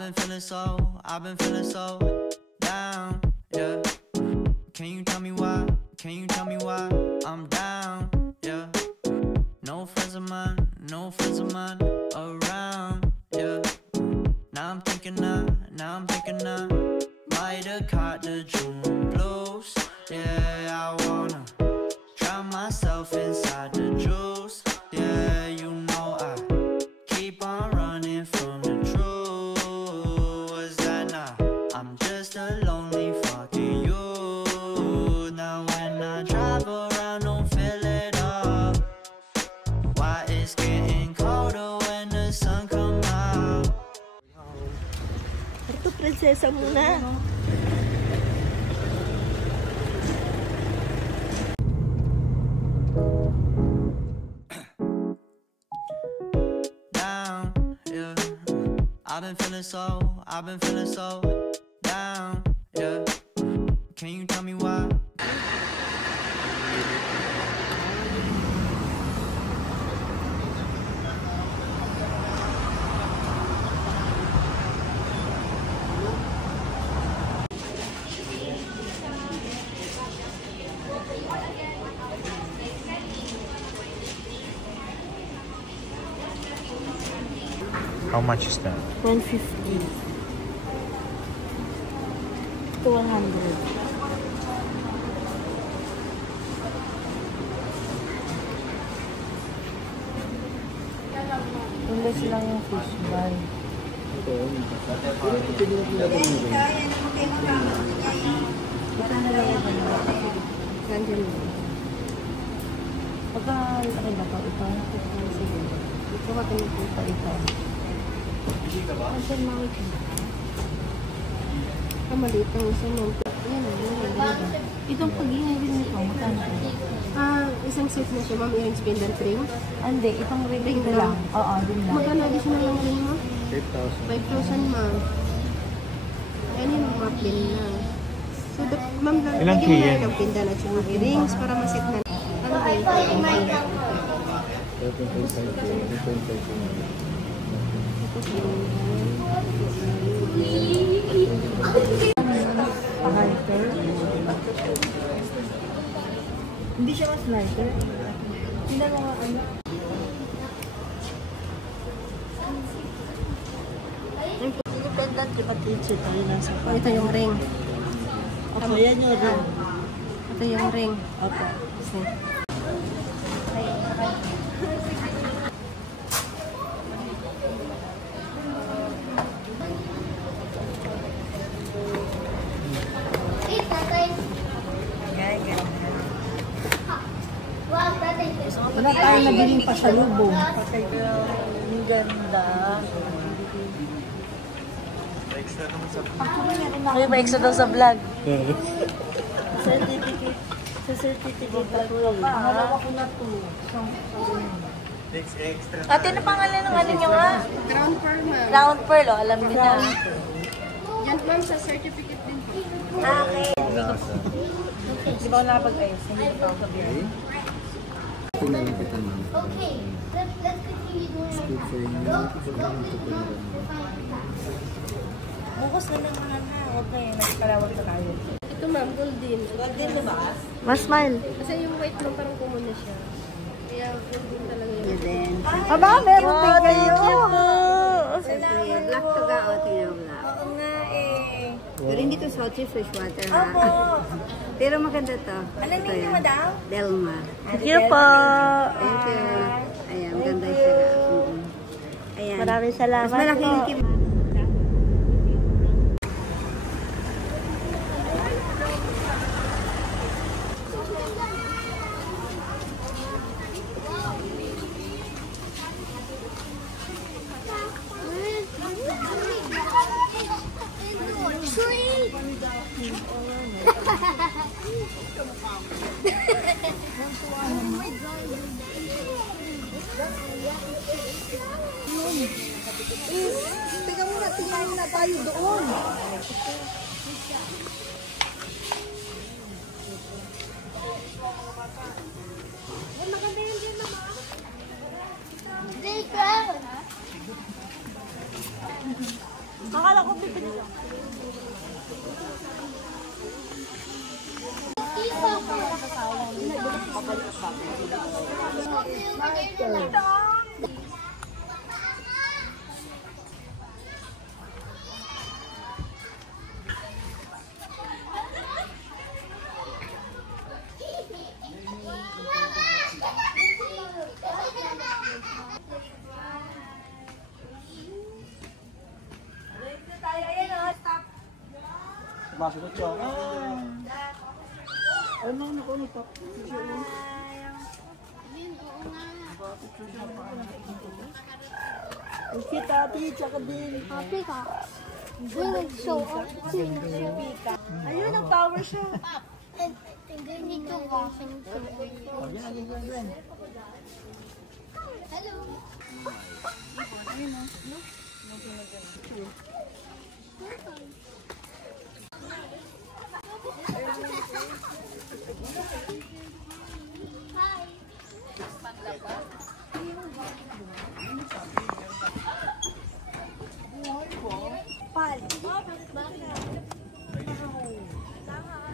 I've been feeling so down, yeah. Can you tell me why? Can you tell me why I'm down, yeah. No friends of mine around, yeah. Now I'm thinking I might have caught the June blues. Yeah, I wanna drown myself inside the juice. Yeah, you know I keep on running from the truth. Was that not? I'm just a lonely fucking youth. Now when I drive around, don't feel it up. Why it's getting colder when the sun come out. Ito, prinsesa muna. Down, yeah. I've been feeling so down, yeah. Can you tell me why? How much is that? 150 to 100. Wala silang yung fish ball. Ito na lang yung nandiyan mo. Pagka laki ba ito? Ito. Sige. Ito ka pinipita ito. Asan mawit ka na? Maliit ang isang mawit. Ayan o, itong pag-iingin nito, magkano? Isang set na siya, ma'am, earrings pendant ring. Hindi, itong ring na lang. Oo, din lang. Magkano additional lang ring mo? 5,000, ma'am. Ayan yung mga pin lang. So, ma'am, lagyan mo na ng pendant at yung earrings para maset na. Ano ba yung Hindi siya mas lighter. Hindi mo nga ano. Independent, di ba teacher tayo nasa? Ito yung ring. Opo, yan yung ring. Ito yung ring. Opo. Kasi. Wala tayo nabiling pasalubong. Ang ganda. May pa-extra daw sa vlog. Certificate. Sa certificate ako. Halawa ko na to. Ate, ano pangalan ng ano nyo nga? Crown pearl, ma'am. Round pearl, oh. Alam niyo na. Yan, ma'am, sa certificate din po. Okay. Di ba ako nakapag-ayos? Hindi pa ako sabihin. Okay, let's continue doing Bukos na lang mga na. Huwag na yun. Nagparawag na tayo. Ito, ma'am, golden. Golden, diba? Mas smile. Kasi yung white mo parang common na siya. Kaya golden talaga yun. Aba, meron din kayo. Salamat black to ga o tingnan black. Oo nga eh. Pero hindi to salty freshwater ha. Opo. Pero maganda to. Ano name niyo, madam? Delma. Thank you po. Thank you. Ayan, maganda siya. Ayan. Maraming salamat Mas malaki po. yung kim. Teka muna, tingnan na tayo doon. Maganda yun din, mama. They grab. Akala Masunod siya. Ano na ko nito? Si Tati, tsaka din. Happy ka? Show off. Ayun, ang power siya. Ganito ba? Hello.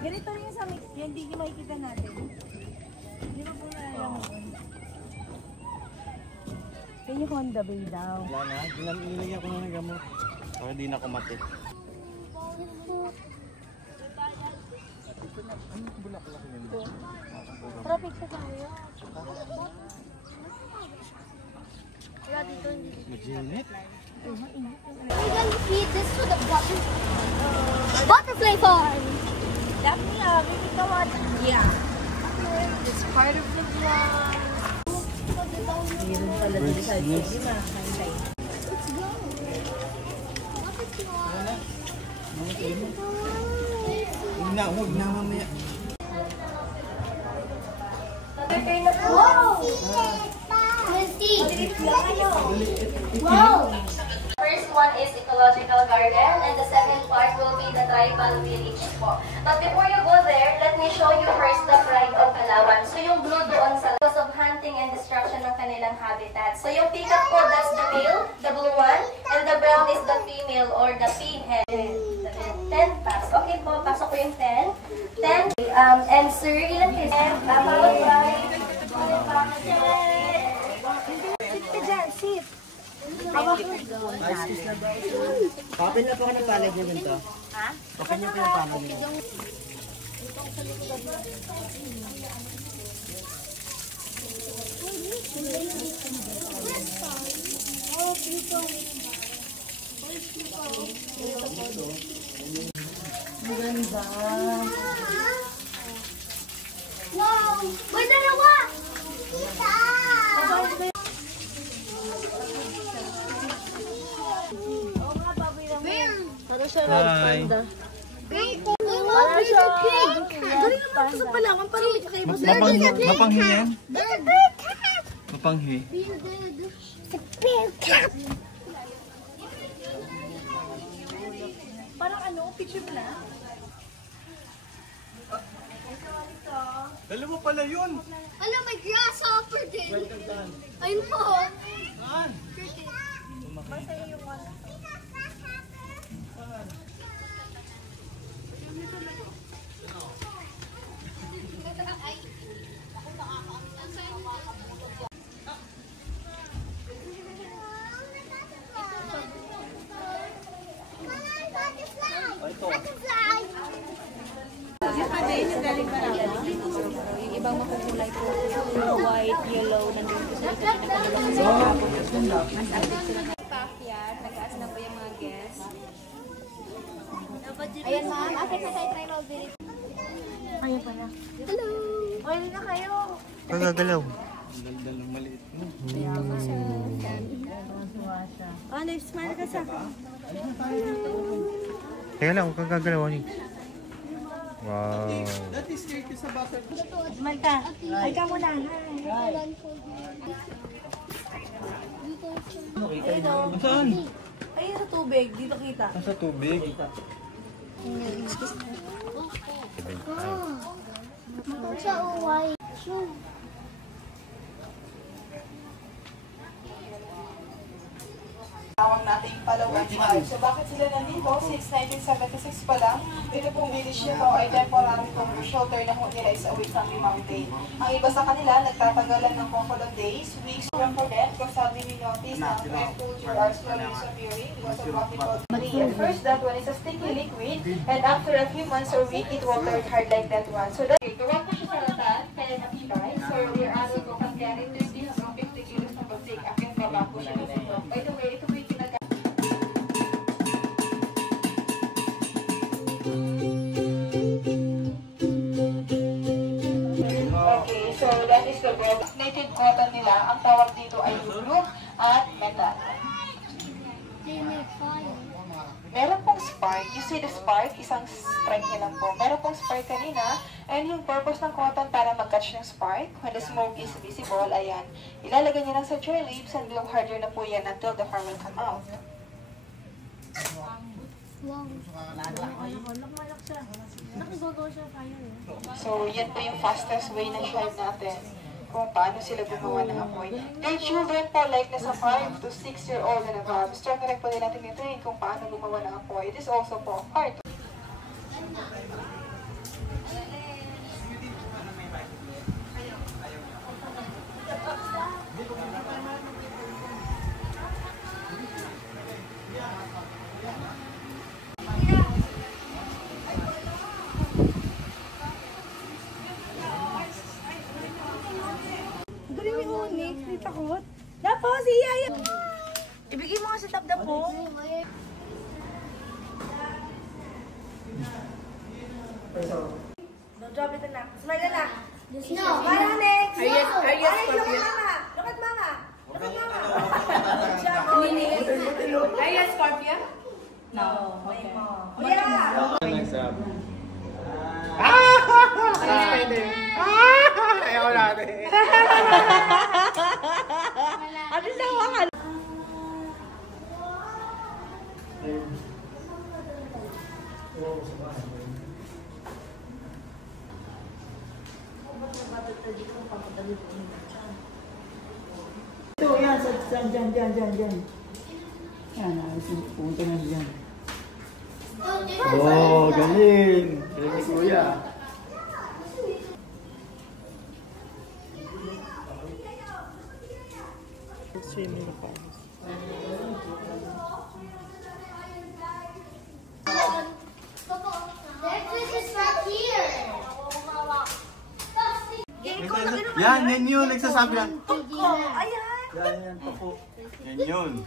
Ganito rin yung sa mix, hindi nyo makikita natin. Hindi mo po nalalaman. Yan yung Honda Bay daw. Wala na. Nilagyan ko na ng gamot. Para di na kumati. Tara, picture tayo. Majinit. We're gonna feed this to the butterfly farm. Definitely, we can watch. Yeah. It's part of the vlog. Meron pala dito sa Let's go. Huwag na mamaya. Whoa! Let's see. Whoa! First one is ecological garden, and the second part will be the tribal village po. But before you go there, let me show you first the pride of Palawan. So yung blue doon sa because of hunting and destruction ng kanilang habitat. So yung peacock po, that's the male, the blue one, and the brown is the female or the peahen. 10 pass. Okay po, pasok ko yung 10. 10. And sir, ilan kayo? About 5. Sit ka dyan, sit. Kapin na pa ka ng palad niya ganito. Ha? Kapin niyo pa yung palad niya. Wow! May dalawa! Kita! Para siya Hi. Wala siya. Dali naman ito sa Palawan, parang may kakaiba sa Mapanghi yan? There's a bear cat! Mapanghi. It's a bear cat! Parang ano, picture mo na? Dalawa pala yun. Alam, may grasshopper din. Ayun po. Saan? Butterfly! Yung ibang makukulay po, white, yellow, nandun po sa ito Pacquiao, nag-aas na po yung mga guests. Ayan ma'am, akit na tayo try mag-visit. Ayun pala. Hello! Oil na kayo. Kagagalaw. Oh, smile ka sa akin. Teka lang, huwag kang gagalaw, Onyx. Wow. Smile ka. Ay ka muna. Saan? Ayun sa tubig, dito kita. Nasa tubig. Sa uway. Tawag natin Palawan 5. So bakit sila nandito? Since 1976 pa lang, ito pong village nito ay temporary shelter na ho nila is away from the mountain. Ang iba sa kanila, nagtatagalan ng couple of days, weeks, for them, because sabi ni notice na when culture are slowly disappearing because of what we call At first, that one is a sticky liquid, and after a few months or week, it will turn hard like that one. So that's it. Gawin ko siya sa ratan, kaya matibay. So your adult ko can carry 30 hanggang 50 kilos na pag-take akin, babako siya ng sundok. By the way, ito po yung Okay, so that is the gold. Native cotton nila, ang tawag dito ay blue at metal. Meron pong spark. You see the spark? Isang strike niya lang po. Meron pong spark kanina. And yung purpose ng cotton para mag-catch ng spark, when the smoke is visible, ayan. Ilalagay niya lang sa dry leaves and blow harder na po yan until the fire will come out. So, yan po yung fastest way ng tribe natin kung paano sila gumawa ng apoy. Their children po, like nasa 5 to 6-year-old and above, start na rin po din natin i-train kung paano gumawa ng apoy. It is also po part. Dapo, si Yaya. Ibigay mo nga si Tap Dapo. Don't drop it na. Smile na. No. Smile next. Are you Scorpio? Look at mama. Look at mama. Are you Scorpio? No. Okay. Yeah. Ayaw natin. Ano sa mga? Ito, yan, dyan. Yan, pumunta na dyan. Oh, galing. Galing ni Kuya. Swimming pools. Yan, yan yun. Nagsasabi yan. Ayan. Yan, po. Yan yun.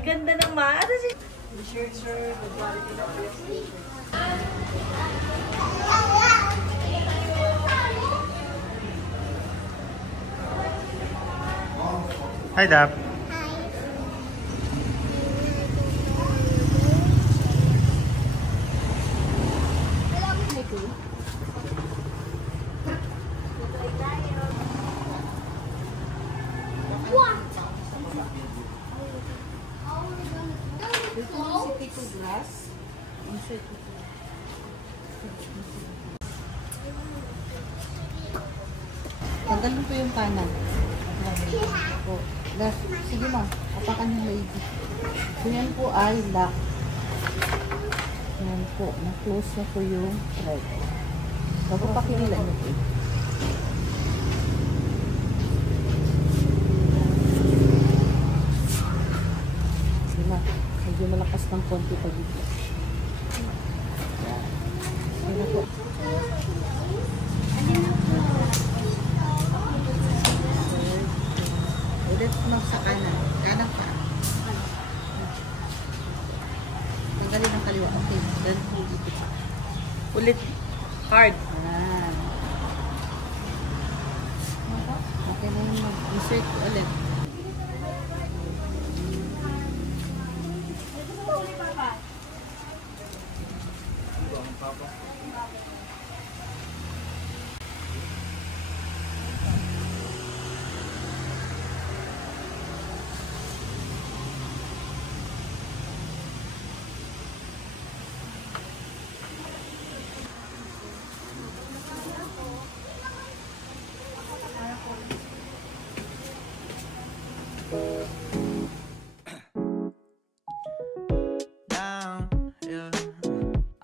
Ganda naman. Ano si... Hi, Dap. Tanggalin po yung kanan. Po. Sige ma, apakan yung lady. So yan po ay lock. Yan po, na-close na po yung thread. So papakilala nyo po. Sige ma, medyo malakas ng konti pa dito. Yan. Sige na po. Ulit mo sa kanan. Kanan pa. Tanggalin ang kaliwa. Okay. Then, Ulit. Hard. Ayan. Okay na yung mag-insert ulit.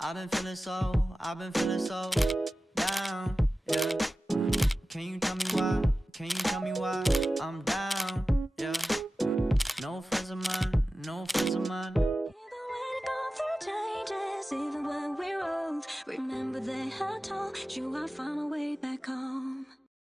I've been feeling so down, yeah. Can you tell me why? Can you tell me why I'm down, yeah. No friends of mine, no friends of mine. Even when you go through changes, even when we're old, remember that I told you I'd find my way back home.